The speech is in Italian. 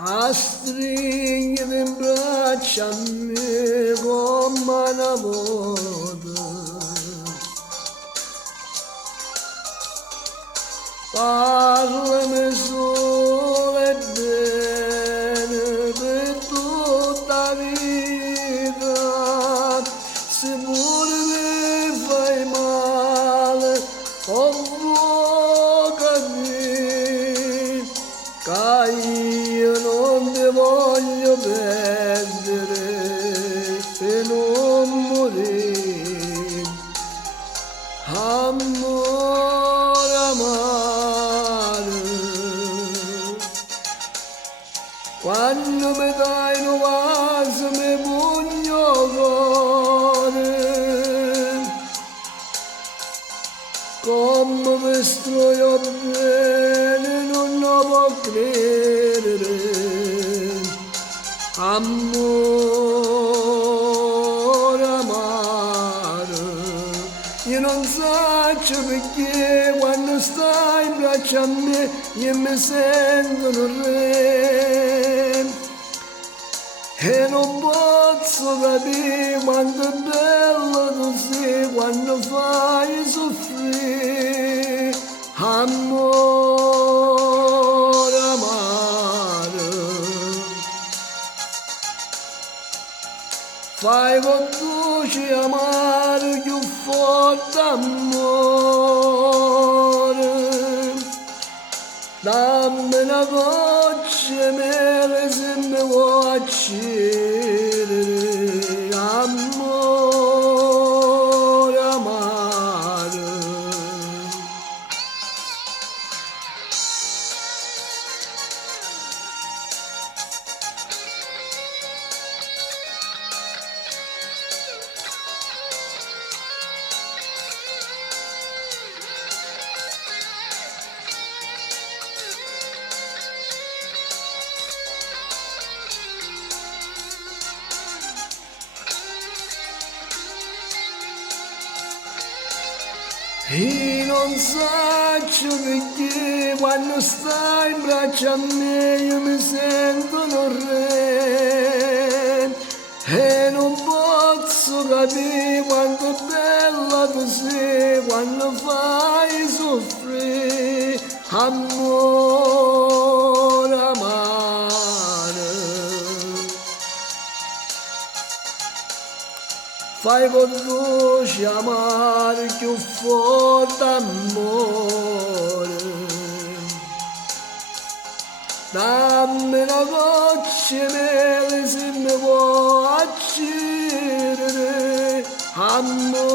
A stringere in braccia a me come una moda. Parlami solo e bene per tutta la vita. Se pure mi fai male, posso capire che io non ti voglio perdere per non morire. Amore amare, quando mi dai un vaso mi pugno cuore, come mi stroio bene non lo può credere. Amore amare, io non so perché quando stai in braccio a me io mi sento un re e non posso capire quanto è bello tu sei quando fai soffrire. Amore amare, fai con dolce amare più forte amore, dammi una goccia mele se mi vuoi accendere. Amore amare, io non so perché quando stai in braccio a me io mi sento un re e non posso capire quanto è bella tu sei quando fai soffrire. Amore amare, fai con dolce amare più forte amore, dammi una goccia mele se mi vuoi accendere. Amore